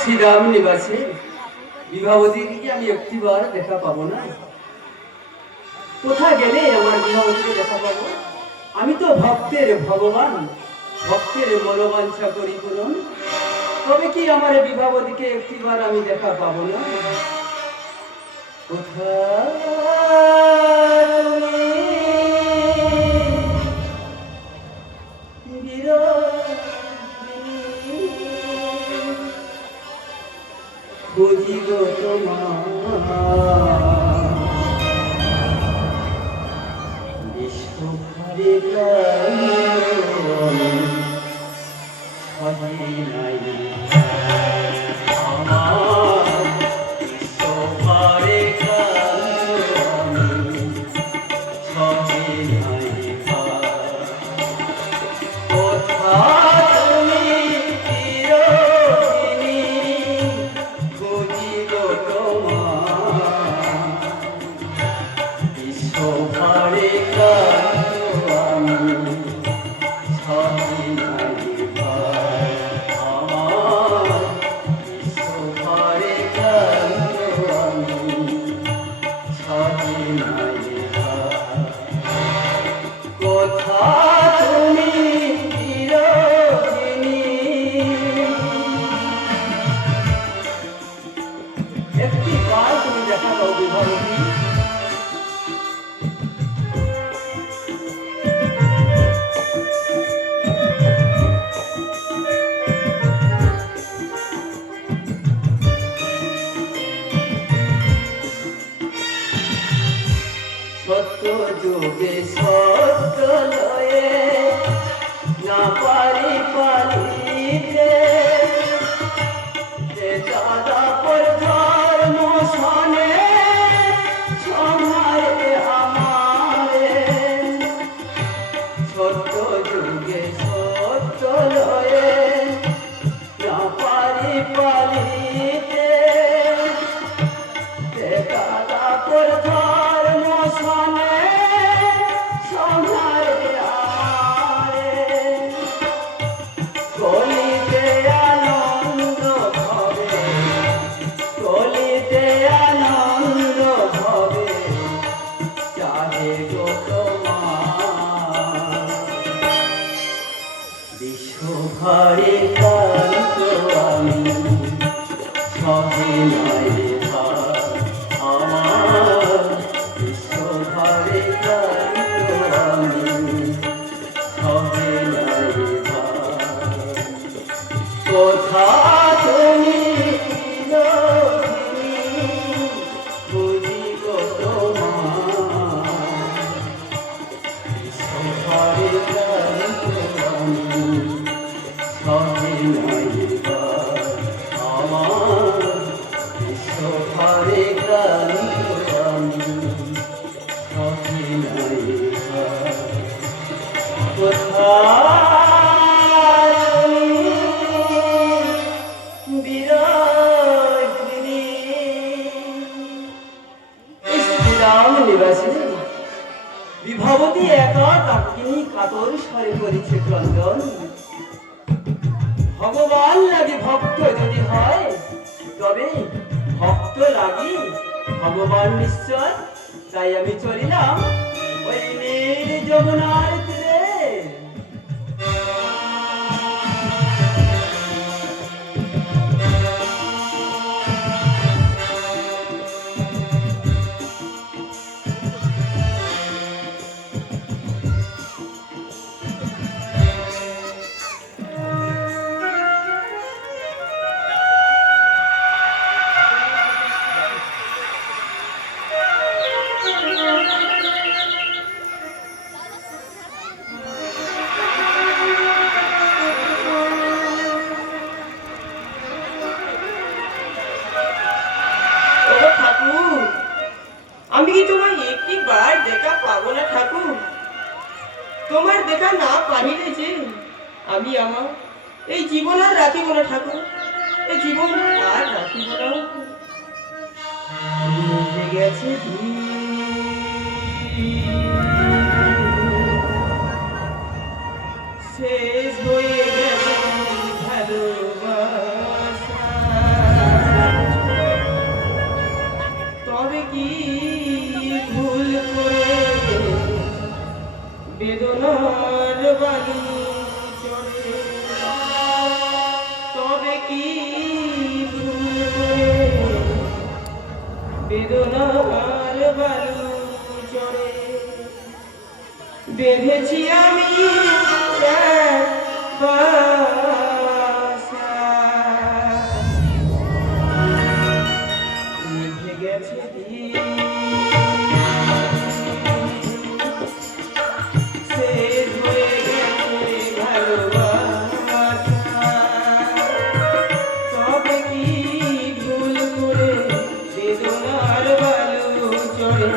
শ্রীরাম নিবাসে বিভাবতীকে কি আমি একটিবার দেখা পাবো না? কোথায় গেলে আমার বিভাবতীকে দেখা পাবো? আমি তো ভক্তের ভগবান, ভক্তের মনোবাঞ্ছা করি পূরণ। তবে কি আমার বিভাবতীকে একটিবার আমি দেখা পাবো না? বুঝিব তোমার বিশ্বভারে নাই আমার বিশ্বভারে ছবি নাই কোথা তুমি চিরদিনী বুঝিব তোমার বিশ্বভারে আমি ছবি নাই আমার বিশ্বভারে আমি ছবি নাই কোথা তুমি চিরদিনী একটি বার তুমি দেখা দাও বিভাবতী। সত্য যুগে সত্য লয়ে না পারি পালিতে দাদা পর ধর্ম সনে সমারে আমারে সত্য যুগে সত্য লয়ে না পারি পালিতে দাদা পর ধর্ম সনে সমারে আমারে কলিতে আনন্দ ভবে কলিতে আনন্দ ভবে চাহে গো তোমার বিশ্বভারে কান্ত আমি সবে নাই আমার বিশ্বভারে কান্ত আমি সবে নাই কোথা তুমি বুঝিব তোমার বিশ্বভারে কান্ত আমি সবে নাই আমার বিশ্বভারে কান্ত আমি সবে নাই কোথা বিভাবতী একা তাকিনী কাতর স্বরে করেছে ক্রন্দন। ভগবান লাগে ভক্ত যদি হয় তবে ভক্ত লাগি ভগবান নিশ্চয়। তাই আমি চলিলাম ওই নীল যমুনার তীরে। আমি কি তোমায় একটি বার দেখা পাবো না ঠাকুর? তোমার দেখা না পারিলে যে আমি আমার এই জীবন আর রাখিব না ঠাকুর, এই জীবন আর রাখিব না। গেছে শেষ হয়ে গেছে ভালোবাসা বেদনার বালু চড়ে তবে কি ভুল করে বেদনার বালু চড়ে বেঁধেছি আমি এক বাসা নিভে গেছে দিন শেষ হয়ে গেছে ভালোবাসা তবে কি ভুল করে বেদনার বালু চড়ে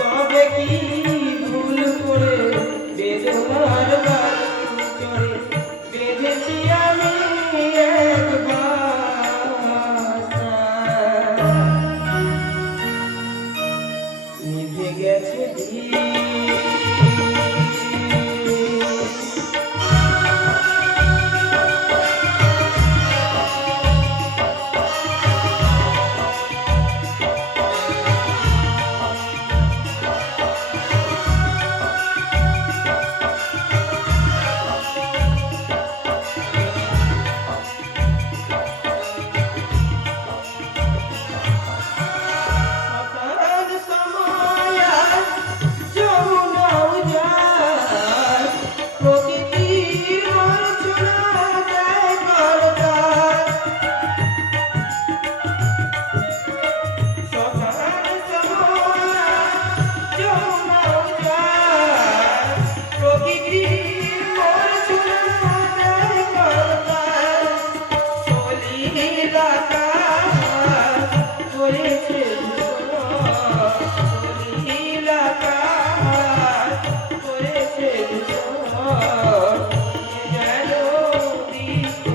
তবে কি ভুল করে বেদনার বালু চড়ে বেঁধেছি আমি এক বাসা নিভে গেছে দিন সকাল সময় যমুনা উজাড় প্রকৃতির মূর্ছনা যায় করতাল সকাল সময় যমুনা উজাড় প্রকৃতির মূর্ছনা যায় করতাল সলিলাকা করেছে সলিলাকা করেছে যেন দীপ্ত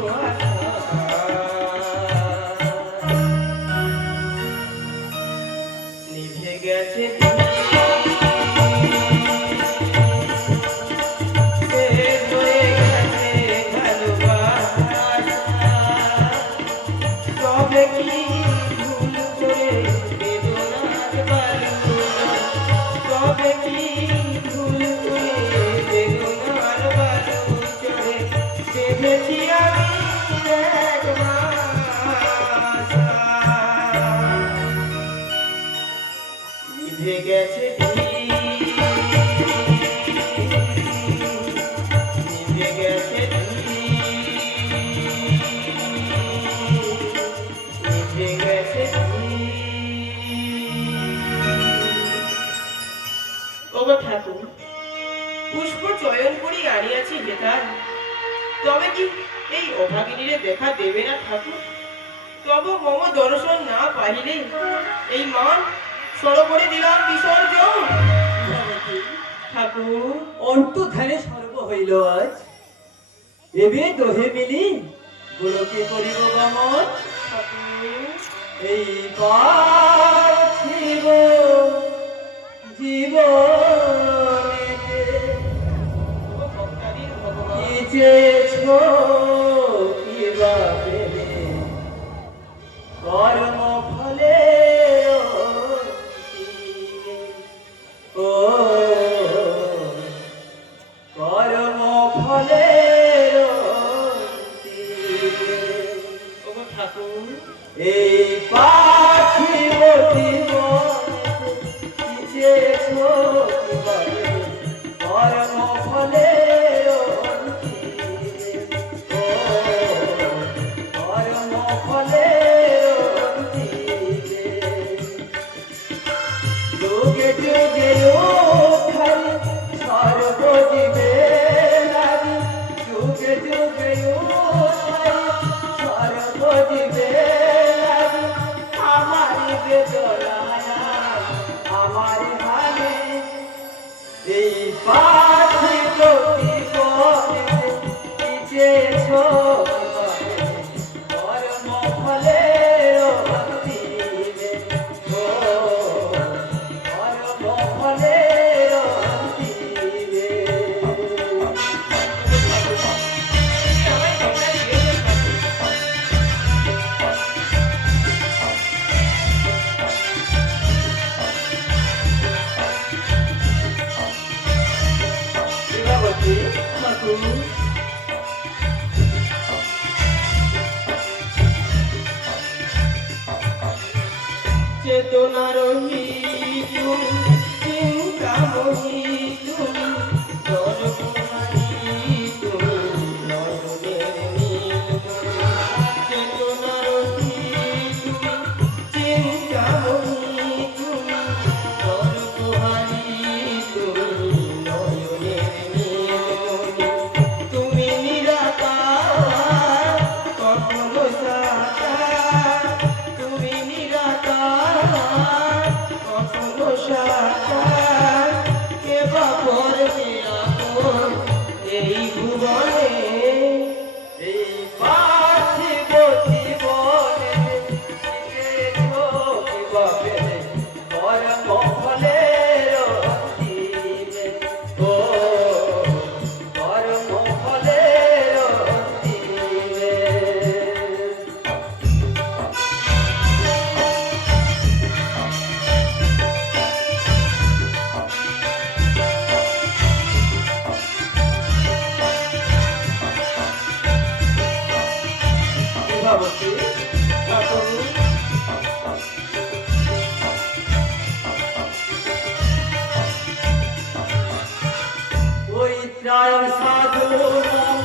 নিভে গেছে শেষ হয়ে গেছে ভালোবাসা তবে কি ভুল করে বেদনার বালু তবে কি ভুল করে বেদনার বালু চড়ে বেঁধেছি আমি এক বাসা নিভে গেছে নিভে গেছে নিভে গেছে ওগো ঠাকুর পুষ্প চয়ন করি আনিয়াছি বেতাল তবে কি এই অভাগিনীরে দেখা দেবে না ঠাকুর তব মম দর্শন না পাইলে এই মান সরোবরে দিলাম বিসর্জন ঠাকুর অন্তর্ধানে সর্ব হইল আজ এবে দোহে মিলি গোলকে করিব গমন ঠাকুর এই পার্থিব জীবনেতে ও ভক্তাদির ভগবান কি চেয়েছ কি বা পেলে কর্ম ফলে ও কর্ম ফলে ওগো ঠাকুর এই পাখিব জীবনেতে কি চেয়েছ কি বা পেলে কর্ম ফলে কর্ম ফলে যুগে যুগে উদ্ধারি সর্বজীবে নারী যুগে যুগে উদ্ধারি সর্বজীবে নারী বিভাবতী ঠাকুর চেতনার চিন্তা মহি তুমি জড়কুমারী তুমি নয়নের নীল চেতনার চিন্তা মহি তুমি জড়কুমারী তুমি নয়নের নীল তুমি নিরাকার কখনো সাকার তুমি নিরাকার কখনো সাকার কে বা করবে আপন এই ভুবনে এই পার্থিব জীবনে শিখেছ কিভাবে কর্ম ফলের দিনে ও কর্ম ফলের দিনে বিভাবতী ঠাকুর ওই ত্রায়ং সাধুনাং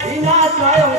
বিনাশায়ং